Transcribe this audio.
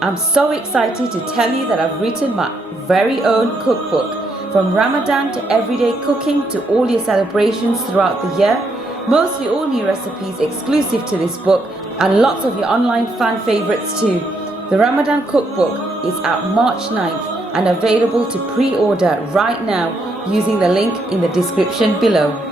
I'm so excited to tell you that I've written my very own cookbook. From Ramadan to everyday cooking to all your celebrations throughout the year. Mostly all new recipes exclusive to this book and lots of your online fan favorites too. The Ramadan Cookbook is out March 9th and available to pre-order right now using the link in the description below.